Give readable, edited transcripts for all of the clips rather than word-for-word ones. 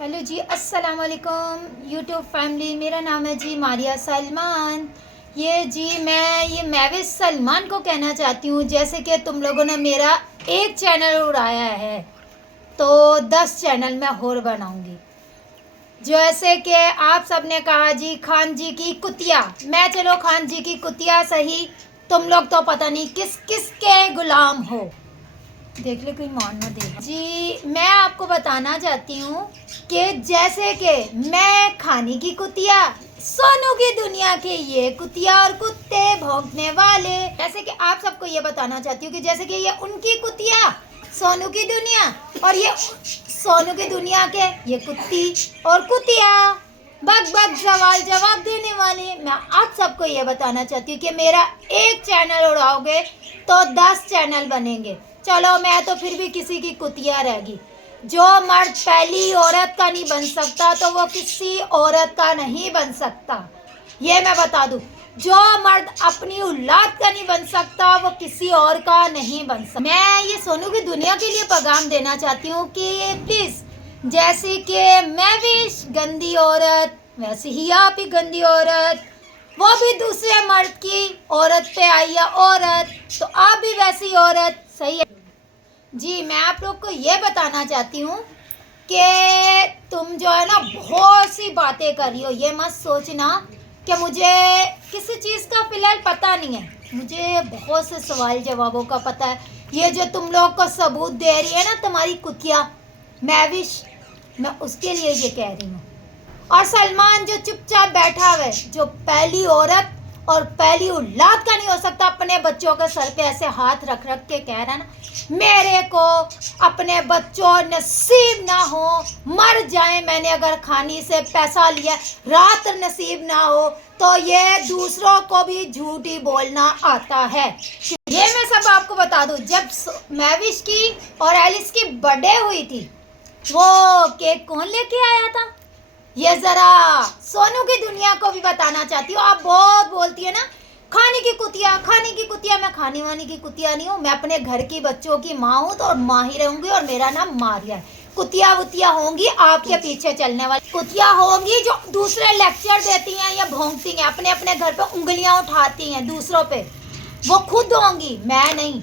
Hello जी, अस्सलाम वालेकुम YouTube family. मेरा नाम है जी मारिया सलमान। मैं महविश सलमान को कहना चाहती हूँ, जैसे कि तुम लोगों ने मेरा एक चैनल उड़ाया है तो 10 चैनल मैं और बनाऊँगी। जैसे कि आप सब ने कहा जी खान जी की कुतिया, मैं चलो खान जी की कुतिया सही, तुम लोग तो पता नहीं किस किस के गुलाम हो। देख ले कोई मान ना दे जी। मैं आपको बताना चाहती हूँ कि जैसे कि मैं खाने की कुतिया, सोनू की दुनिया के ये कुतिया और कुत्ते भौंकने वाले, जैसे कि आप सबको ये बताना चाहती हूँ कि जैसे कि ये उनकी कुतिया सोनू की दुनिया और ये सोनू की दुनिया के ये कुत्ती और कुतिया बग बग सवाल जवाब देने वाले। मैं आप सबको ये बताना चाहती हूँ कि मेरा एक चैनल उड़ाओगे तो 10 चैनल बनेंगे। चलो मैं तो फिर भी किसी की कुतिया रहेगी। जो मर्द पहली औरत का नहीं बन सकता तो वो किसी औरत का नहीं बन सकता, ये मैं बता दूं। जो मर्द अपनी औलाद का नहीं बन सकता वो किसी और का नहीं बन सकता। मैं ये सोनू की दुनिया के लिए पैगाम देना चाहती हूँ कि प्लीज, जैसे कि मैं भी गंदी औरत वैसे ही आप ही गंदी औरत, वो भी दूसरे मर्द की औरत पे आई है औरत, तो आप भी वैसी औरत, सही है जी। मैं आप लोग को ये बताना चाहती हूँ कि तुम जो है ना बहुत सी बातें कर रही हो। ये मत सोचना कि मुझे किसी चीज़ का फ़िलहाल पता नहीं है, मुझे बहुत से सवाल जवाबों का पता है। ये जो तुम लोग को सबूत दे रही है ना तुम्हारी कुतिया महविश, मैं उसके लिए ये कह रही हूँ। और सलमान जो चुपचाप बैठा हुआ है, जो पहली औरत और पहली औलाद का नहीं हो सकता, अपने बच्चों के सर पे ऐसे हाथ रख रख के कह रहा है ना मेरे को अपने बच्चों नसीब ना हो, मर जाए मैंने अगर खानी से पैसा लिया, रात नसीब ना हो, तो ये दूसरों को भी झूठी बोलना आता है। ये मैं सब आपको बता दूं, जब महविश की और एलिस की बर्थडे हुई थी, वो केक कौन लेके आया था, ये जरा सोनू की दुनिया को भी बताना चाहती हूँ। आप बहुत बोलती है ना खाने की कुतिया, खाने की कुतिया। मैं खाने वाने की कुतिया नहीं हूँ, मैं अपने घर की बच्चों की माँ हूँ तो माँ ही रहूंगी, और मेरा नाम मारिया है। कुतिया वुतिया होंगी आपके पीछे चलने वाली कुतिया होंगी जो दूसरे लेक्चर देती हैं या भोंकती हैं, अपने अपने घर पे उंगलियां उठाती हैं दूसरों पे, वो खुद होंगी, मैं नहीं।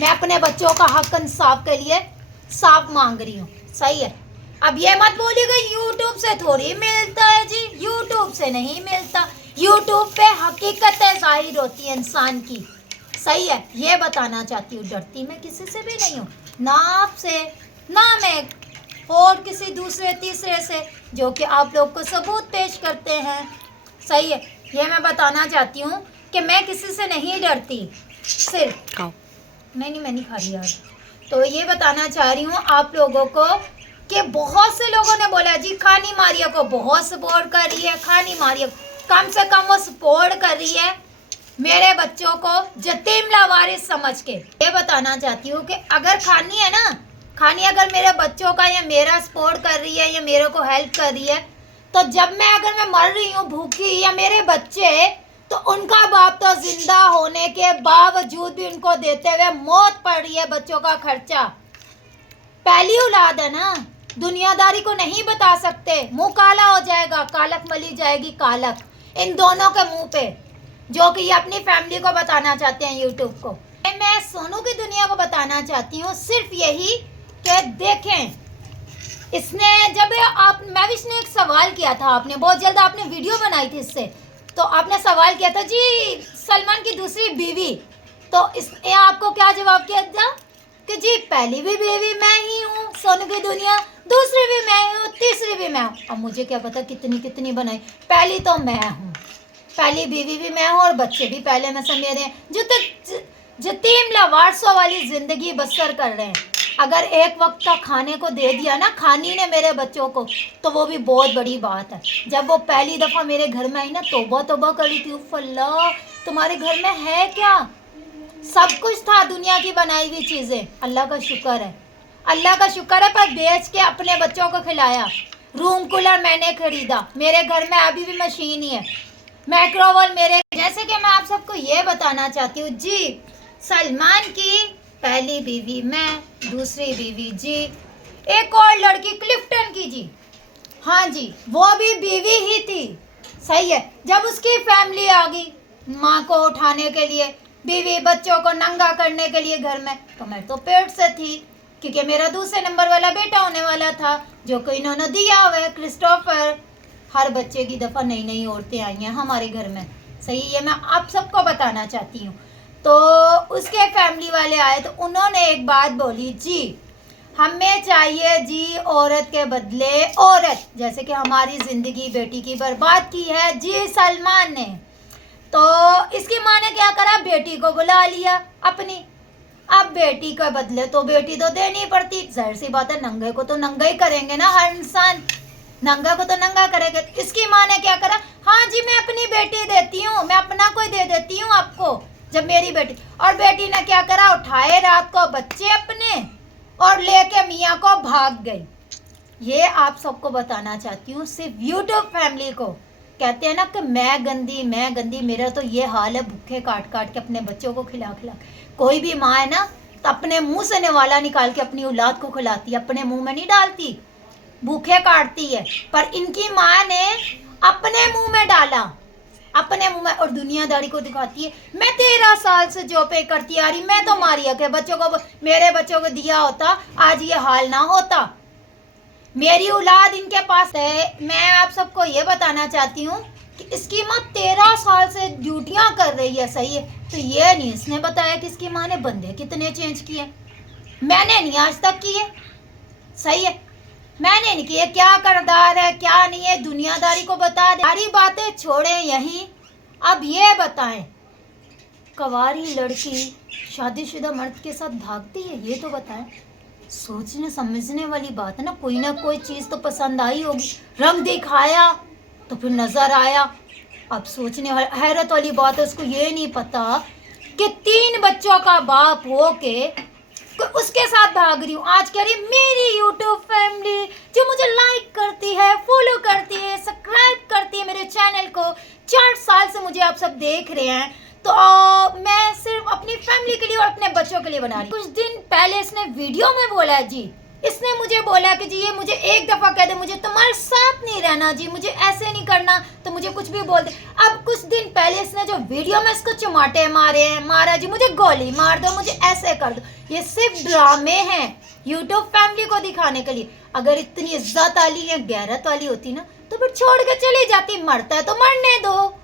मैं अपने बच्चों का हक इंसाफ के लिए साफ मांग रही हूँ, सही है। अब ये मत बोलिएगा यूट्यूब से थोड़ी मिलता है जी, यूट्यूब से नहीं मिलता। यूट्यूब पे हकीकतें जाहिर होती है इंसान की, सही है। ये बताना चाहती हूँ, डरती मैं किसी से भी नहीं हूँ, ना आपसे ना मैं और किसी दूसरे तीसरे से, जो कि आप लोग को सबूत पेश करते हैं, सही है। ये मैं बताना चाहती हूँ कि मैं किसी से नहीं डरती, सिर्फ नहीं मैं नहीं खा रही यार। तो ये बताना चाह रही हूँ आप लोगों को कि बहुत से लोगों ने बोला जी खानी मारिया को बहुत सपोर्ट कर रही है, खानी मारिया कम से कम वो सपोर्ट कर रही है मेरे बच्चों को यतीम लावारिस समझ के। ये बताना चाहती हूँ कि अगर खानी है ना, खानी अगर मेरे बच्चों का या मेरा सपोर्ट कर रही है या मेरे को हेल्प कर रही है, तो जब अगर मैं मर रही हूँ भूखी या मेरे बच्चे, तो उनका बाप तो जिंदा होने के बावजूद भी उनको देते हुए मौत पड़ रही है बच्चों का खर्चा। पहली औलाद है ना, दुनियादारी को नहीं बता सकते, मुंह काला हो जाएगा, कालक मली जाएगी कालक इन दोनों के मुंह पे, जो कि ये अपनी फैमिली को बताना चाहते हैं यूट्यूब को। मैं सोनू की दुनिया को बताना चाहती हूँ सिर्फ यही कि देखें, इसने जब आप महविश ने एक सवाल किया था, आपने बहुत जल्द आपने वीडियो बनाई थी इससे, तो आपने सवाल किया था जी सलमान की दूसरी बीवी, तो इसने आपको क्या जवाब किया था कि जी पहली भी बीवी मैं ही हूँ सोनू की दुनिया, दूसरी भी मैं हूँ, तीसरी भी मैं हूँ। अब मुझे क्या पता कितनी कितनी बनाई, पहली तो मैं हूँ, पहली बीवी भी मैं हूँ और बच्चे भी पहले में से मेरे हैं, जो तक यतीम लावारसों वाली जिंदगी बसर कर रहे हैं। अगर एक वक्त का खाने को दे दिया ना खानी ने मेरे बच्चों को, तो वो भी बहुत बड़ी बात है। जब वो पहली दफ़ा मेरे घर में आई ना, तौबा तौबा करी थी, अल्लाह तुम्हारे घर में है क्या, सब कुछ था दुनिया की बनाई हुई चीज़ें, अल्लाह का शुक्र है, अल्लाह का शुक्र है, पर बेच के अपने बच्चों को खिलाया। रूम कूलर मैंने खरीदा, मेरे घर में अभी भी मशीन ही है, माइक्रोवेव मेरे। जैसे कि मैं आप सबको ये बताना चाहती हूँ जी, सलमान की पहली बीवी मैं, दूसरी बीवी जी, एक और लड़की क्लिफ्टन की जी, हाँ जी, वो भी बीवी ही थी। सही है। जब उसकी फैमिली आ गई माँ को उठाने के लिए, बीवी बच्चों को नंगा करने के लिए घर में, तो मैं तो पेट से थी, क्योंकि मेरा दूसरे नंबर वाला बेटा होने वाला था, जो कि इन्होंने दिया हुआ है, क्रिस्टोफर। हर बच्चे की दफ़ा नई नई औरतें आई हैं हमारे घर में। सही है, मैं आप सबको बताना चाहती हूँ। तो उसके फैमिली वाले आए तो उन्होंने एक बात बोली, जी हमें चाहिए जी औरत के बदले औरत, जैसे कि हमारी ज़िंदगी बेटी की बर्बाद की है जी सलमान ने। तो इसकी माँ ने क्या करा, बेटी को बुला लिया अपनी। अब बेटी के बदले तो बेटी तो देनी पड़ती, जाहिर सी बात है, नंगे को तो नंगा ही करेंगे ना हर इंसान, नंगा को तो नंगा करेंगे। इसकी माँ ने क्या करा, हाँ जी मैं अपनी बेटी देती हूँ, मैं अपना कोई दे देती हूँ आपको, जब मेरी बेटी। और बेटी ने क्या करा, उठाए रात को बच्चे अपने और लेके मियाँ को भाग गई। ये आप सबको बताना चाहती हूँ, सिर्फ यूट्यूब फैमिली को। कहते हैं ना कि मैं गंदी, मेरा तो ये हाल है, भूखे काट काट के अपने बच्चों को खिला खिला। कोई भी माँ है ना तो अपने मुंह से निवाला निकाल के अपनी औलाद को खिलाती है, अपने मुंह में नहीं डालती, भूखे काटती है। पर इनकी माँ ने अपने मुंह में डाला, अपने मुंह में, और दुनियादारी को दिखाती है। मैं 13 साल से जो पे करती आ रही, मैं तो मारिया के बच्चों को, मेरे बच्चों को दिया होता आज ये हाल ना होता, मेरी औलाद इनके पास है। मैं आप सबको ये बताना चाहती हूँ कि इसकी माँ 13 साल से ड्यूटियाँ कर रही है। सही है, तो ये नहीं इसने बताया कि इसकी माँ ने बंदे कितने चेंज किए, मैंने नहीं आज तक किए। सही है, मैंने नहीं किए, क्या करदार है क्या नहीं है, दुनियादारी को बता दे। सारी बातें छोड़ें यहीं, अब ये बताएं, कवारी लड़की शादीशुदा मर्द के साथ भागती है, ये तो बताएं। सोचने समझने वाली बात है ना कोई चीज़ तो पसंद आई होगी, रंग दिखाया तो फिर नज़र आया। अब सोचने हैरत वाली बात है, उसको ये नहीं पता कि 3 बच्चों का बाप हो के उसके साथ भाग रही हूँ। आज कह रही मेरी यूट्यूब फैमिली जो मुझे लाइक करती है, फॉलो करती है, सब्सक्राइब करती है मेरे चैनल को, 4 साल से मुझे आप सब देख रहे हैं, तो मैं सिर्फ अपनी फैमिली के लिए और अपने बच्चों के लिए बना रही। कुछ दिन पहले इसने वीडियो में बोला जी, इसने मुझे बोला कि जी ये मुझे एक दफ़ा कह दे, मुझे तुम्हारे साथ नहीं रहना जी, मुझे ऐसे नहीं करना, तो मुझे कुछ भी बोल दे। अब कुछ दिन पहले इसने जो वीडियो में इसको चुमाटे मारे हैं, मारा जी मुझे गोली मार दो, मुझे ऐसे कर दो, ये सिर्फ ड्रामे हैं यूट्यूब फैमिली को दिखाने के लिए। अगर इतनी इज्जत वाली या गैरत वाली होती ना तो फिर छोड़ के चली जाती, मरता है तो मरने दो,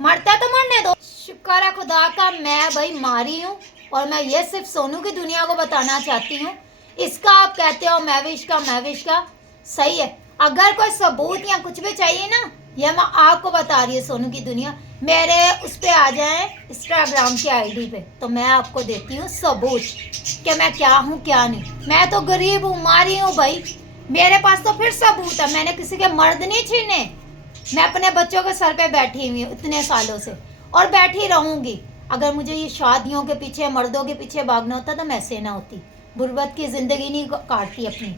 मरता है तो मरने दो। शुक्र है खुदा का मैं भाई मारी हूँ, और मैं ये सिर्फ सोनू की दुनिया को बताना चाहती हूँ। इसका आप कहते हो मैविश का सही है, अगर कोई सबूत या कुछ भी चाहिए ना, ये मैं आपको बता रही है सोनू की दुनिया, मेरे उस पर आ जाए इंस्टाग्राम की आईडी पे, तो मैं आपको देती हूँ सबूत कि मैं क्या हूँ क्या नहीं। मैं तो गरीब हूँ, मारी हूँ भाई, मेरे पास तो फिर सबूत है, मैंने किसी के मर्द नहीं छीने, मैं अपने बच्चों के सर पे बैठी हुई हूँ इतने सालों से, और बैठी रहूँगी। अगर मुझे ये शादियों के पीछे, मर्दों के पीछे भागना होता तो मैं ऐसे ना होती, गुर्बत की ज़िंदगी नहीं काटती अपनी।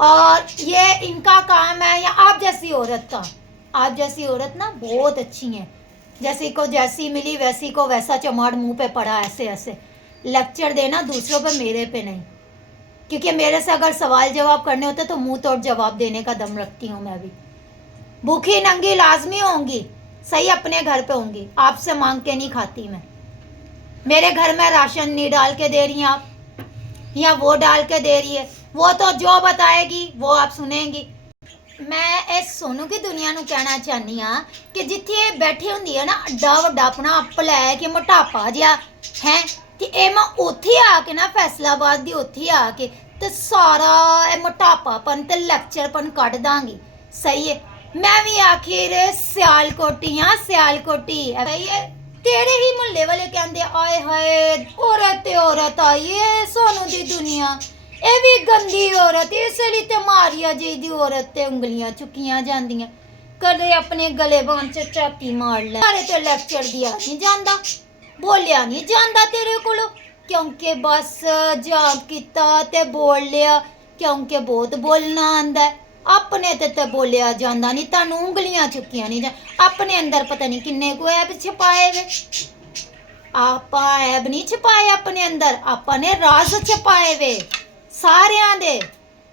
और ये इनका काम है, या आप जैसी औरत का, आप जैसी औरत ना बहुत अच्छी हैं, जैसी को जैसी मिली वैसी को वैसा चमाड़ मुंह पे पड़ा, ऐसे ऐसे लेक्चर देना दूसरों पे, मेरे पे नहीं, क्योंकि मेरे से अगर सवाल जवाब करने होते तो मुंह तोड़ जवाब देने का दम रखती हूँ मैं भी। भूखी नंगी लाजमी होंगी, सही अपने घर पे होंगी, आपसे मांग के नहीं खाती मैं। मेरे घर में राशन नहीं डाल के दे रही हैं आप, या वो डाल के दे रही है, वो तो जो बताएगी वो आप सुनेंगी। मैं इस सोनू की दुनिया ਨੂੰ कहना चाहनी हाँ कि जिथे बैठी होंगी है ना अड्डा वड्डा अपना अप लै के मोटापा जिहा है, कि ये मैं उत्थे आके ना फैसलाबाद दी उत्थे आके ते सारा मोटापापन ते लैक्चरपन कढ़ दांगी। सही है, मैं भी आखिर सियालकोटी हाँ, सियालकोटी सही है। तेरे ही मुहल्ले वाले कहते आए हाय औरत आई है सोनू दी दुनिया, ये भी गंदी औरत, इसलिए ते मारिया जी दी औरत ते उंगलियां चुकियां जांदियां, कदे अपने गले बांध च चाती मार ले। सारे ते लेक्चर दिया नहीं जांदा, बोलिया नहीं जांदा तेरे कोलों, क्योंकि बस जाग किता ते बोल लिया, क्योंकि बहुत बोलना आंदा है। अपने ते बोलिया जांदा नहीं, तानू उंगलियां चुकियां नहीं जा, अपने अंदर पता नहीं किन्ने को ऐब छुपाए वे। आपा ऐब नहीं छुपाए अपने अंदर, आपा ने राज छुपाए वे सारियां दे,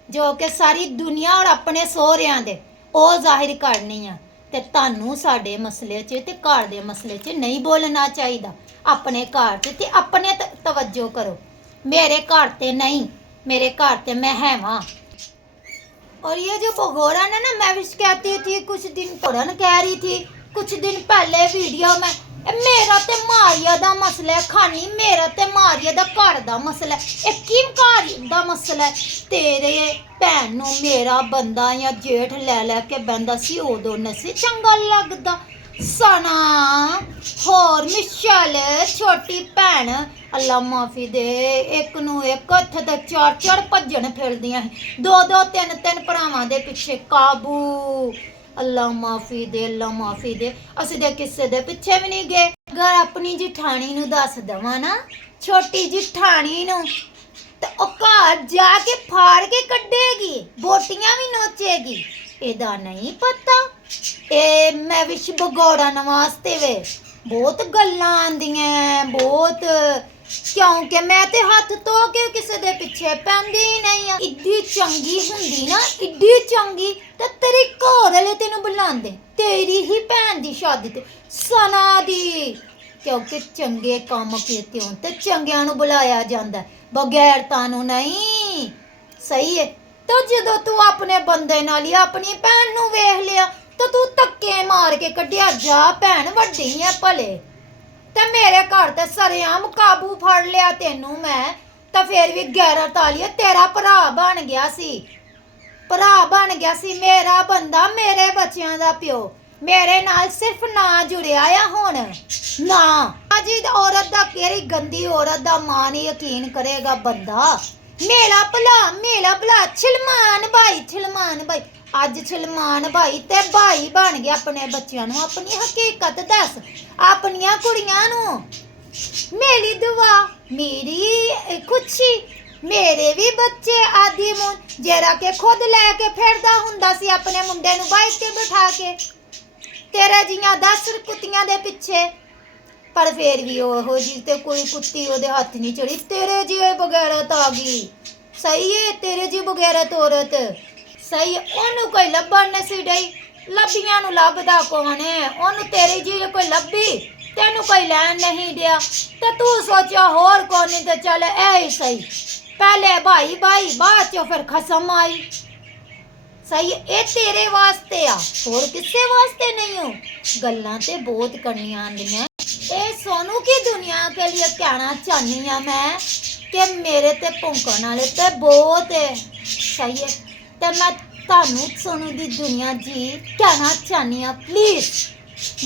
जो कि सारी दुनिया और अपने सोहरियां दे। ਉਹ ਜ਼ਾਹਿਰ ਕਰਨੀ ਆ। ਤੇ ਤੁਹਾਨੂੰ ਸਾਡੇ ਮਸਲੇ 'ਚ ਤੇ ਘਰ ਦੇ ਮਸਲੇ 'ਚ ਨਹੀਂ ਬੋਲਣਾ ਚਾਹੀਦਾ। ਆਪਣੇ ਘਰ 'ਚ ਤੇ ਆਪਣੇ ਤਵੱਜੋ करो, मेरे घर ते नहीं, मेरे घर ते मैं है वहाँ। और ये जो भगोड़ा ने ना, मैं भी कहती थी कुछ दिन पुरन कह रही थी कुछ दिन पहले वीडियो में, मेरा ते मारिया दा मसला है खानी, मेरा ते मारिया दा घर दा मसला है। ਇਹ ਕੀ ਘਰ ਦਾ ਮਸਲਾ ਹੈ? ਤੇਰੇ ਭੈਣ ਨੂੰ ਮੇਰਾ ਬੰਦਾ ਜਾਂ ਜੇਠ ਲੈ ਲੈ ਕੇ ਬੰਦਾ ਸੀ, ਉਦੋਂ ਨਸੀ ਚੰਗਾ ਲੱਗਦਾ ਸਨਾ। ਹੋਰ ਮਿਸ਼ਲ ਛੋਟੀ ਭੈਣ ਅੱਲਾ ਮਾਫੀ ਦੇ, ਇੱਕ ਨੂੰ ਇੱਕ ਹੱਥ ਤੇ ਚਾਰ ਚਾਰ ਭੱਜਣ ਫਿਰਦੀਆਂ ਸੀ, ਦੋ ਦੋ ਤਿੰਨ ਤਿੰਨ ਭਰਾਵਾਂ ਦੇ ਪਿੱਛੇ ਕਾਬੂ। ਅੱਲਾ ਮਾਫੀ ਦੇ, ਅੱਲਾ ਮਾਫੀ ਦੇ, ਅਸੀਂ ਦੇ ਕਿਸੇ ਦੇ ਪਿੱਛੇ ਵੀ ਨਹੀਂ ਗਏ। ਅਗਰ ਆਪਣੀ ਜਠਾਣੀ ਨੂੰ ਦੱਸ ਦਵਾਂ ਨਾ, ਛੋਟੀ ਜਠਾਣੀ ਨੂੰ, ਤੇ ਉਹ ਘਰ ਜਾ ਕੇ ਫਾੜ ਕੇ ਕੱਢੇਗੀ, ਬੋਟੀਆਂ ਵੀ ਨੋਚੇਗੀ। ਇਹਦਾ ਨਹੀਂ ਪਤਾ ਇਹ ਮੈਂ ਵਿਸ਼ ਭਗੌੜਾ ਨਵਾਸਤੇ ਵੇ ਬਹੁਤ ਗੱਲਾਂ ਆਂਦੀਆਂ ਬਹੁਤ, ਕਿਉਂਕਿ ਮੈਂ ਤੇ ਹੱਥ ਧੋ ਕੇ ਕਿਸੇ ਦੇ ਪਿੱਛੇ ਪੈਂਦੀ ਹੀ ਨਹੀਂ ਆ। ਇੱਡੀ ਚੰਗੀ ਹੁੰਦੀ ਨਾ, ਇੱਡੀ ਚੰਗੀ, ਤੇ ਤੇਰੀ ਘਰ ਵਾਲੇ ਤੈਨੂੰ ਬੁਲਾਉਂਦੇ ਤੇਰੀ ਹੀ ਭੈਣ ਦੀ ਸ਼ਾਦੀ ਤੇ ਸਨਾ ਦੀ, ਕਿਉਂਕਿ ਚੰਗੇ ਕੰਮ ਕੀਤੇ ਹੋਣ ਤੇ ਚੰਗਿਆਂ ਨੂੰ ਬੁਲਾਇਆ ਜਾਂਦਾ, ਬਗੈਰ ਤਾਨੂੰ ਨਹੀਂ। ਸਹੀ ਹੈ। ਤਾਂ ਜਦੋਂ ਤੂੰ ਆਪਣੇ ਬੰਦੇ ਨਾਲ ਹੀ ਆਪਣੀ ਭੈਣ ਨੂੰ ਵੇਖ ਲਿਆ ਤਾਂ ਤੂੰ ਧੱਕੇ ਮਾਰ ਕੇ ਕੱਢਿਆ ਜਾ, ਭੈਣ ਵੱਡੀ ਹੈ ਭਲੇ। ਤੇ ਮੇਰੇ ਘਰ ਤੇ ਸਰੇਆਮ ਕਾਬੂ ਫੜ ਲਿਆ ਤੈਨੂੰ ਮੈਂ, ਤਾਂ ਫੇਰ ਵੀ ਗੈਰਤ ਵਾਲੀ ਤੇਰਾ ਭਰਾ ਬਣ ਗਿਆ ਸੀ, ਭਰਾ ਬਣ ਗਿਆ ਸੀ, ਮੇਰਾ ਬੰਦਾ, ਮੇਰੇ ਬੱਚਿਆਂ ਦਾ ਪਿਓ, ਮੇਰੇ ਨਾਲ ਸਿਰਫ ਨਾ ਜੁੜਿਆ ਆ ਹੁਣ ਨਾ। ਅਜੀ ਔਰਤ ਦਾ, ਕਿਹੜੀ ਗੰਦੀ ਔਰਤ ਦਾ ਮਾਂ ਨਹੀਂ ਯਕੀਨ ਕਰੇਗਾ ਬੰਦਾ। ਮੇਲਾ ਭਲਾ ਛਲਮਾਨ ਭਾਈ, ਅੱਜ ਛਲਮਾਨ ਭਾਈ ਤੇ ਭਾਈ ਬਣ ਗਿਆ ਆਪਣੇ ਬੱਚਿਆਂ ਨੂੰ, ਆਪਣੀ ਹਕੀਕਤ ਦੱਸ ਆਪਣੀਆਂ ਕੁੜੀਆਂ ਨੂੰ। ਮੇਰੀ ਦੁਆ, ਮੇਰੀ ਖੁਸ਼ੀ, ਮੇਰੇ ਵੀ ਬੱਚੇ ਆਦੀ ਮੁੰ ਜਿਹੜਾ ਕਿ ਖੁਦ ਲੈ ਕੇ ਫਿਰਦਾ ਹੁੰਦਾ ਸੀ ਆਪਣੇ ਮੁੰਡੇ ਨੂੰ ਬਾਈਕ ਤੇ ਬਿਠਾ ਕੇ, ਤੇਰੇ ਜੀਆਂ 10 ਕੁੱਤੀਆਂ ਦੇ ਪਿੱਛੇ, ਪਰ ਫੇਰ ਵੀ ਉਹੋ ਜੀ ਤੇ ਕੋਈ ਕੁੱਤੀ ਉਹਦੇ ਹੱਥ ਨਹੀਂ ਚੜੀ, ਤੇਰੇ ਜਿਹੇ ਬਗੈਰਤ ਆ ਗਈ। ਸਹੀ ਹੈ, ਤੇਰੇ ਜੀ ਬਗੈਰਤ ਔਰਤ। ਸਹੀ, ਉਹਨੂੰ ਕੋਈ ਲੱਭਣ ਨਹੀਂ ਸੀ ਡਈ, ਲੱਭੀਆਂ ਨੂੰ ਲੱਭਦਾ ਕੌਣ ਹੈ? ਉਹਨੂੰ ਤੇਰੀ ਜੀ ਕੋਈ ਲੱਭੀ, ਤੈਨੂੰ ਕੋਈ ਲੈਣ ਨਹੀਂ ਦਿਆ, ਤੇ ਤੂੰ ਸੋਚਿਆ ਹੋਰ ਕੌਣ ਨਹੀਂ, ਤੇ ਚੱਲ ਇਹ ਹੀ ਸਹੀ, ਪਹਿਲੇ ਭਾਈ ਬਾਅਦ ਚੋਂ ਫਿਰ ਖਸਮ ਆਈ। ਸਹੀ, ਇਹ ਤੇਰੇ ਵਾਸਤੇ ਆ, ਹੋਰ ਕਿਸੇ ਵਾਸਤੇ ਨਹੀਂ ਹੋ। ਗੱਲਾਂ ਤੇ ਬਹੁਤ ਕਰਨੀਆਂ ਆਂਦੀਆਂ। ਇਹ ਸੋनू की दुनिया के लिए कहना चाहनी हाँ मैं कि मेरे ते भौंकण वाले ते बहुत है। सही है, तो मैं तुहानू सोनू की दुनिया जी कहना चाहनी हाँ, प्लीज़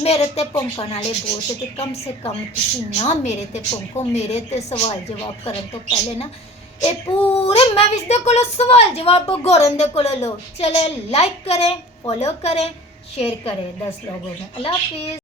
मेरे ते भौंकण वाले बहुत है, तो कम से कम तुसीं ना मेरे ते भौंको। मेरे ते सवाल जवाब करन तो पहले ना ये पूरे मैं भी इसदे कोलों सवाल जवाब भगौड़न दे कोलों लो। चले लाइक करें, फॉलो करें, शेयर करें 10 लोगों में। अल्लाह हाफिज़।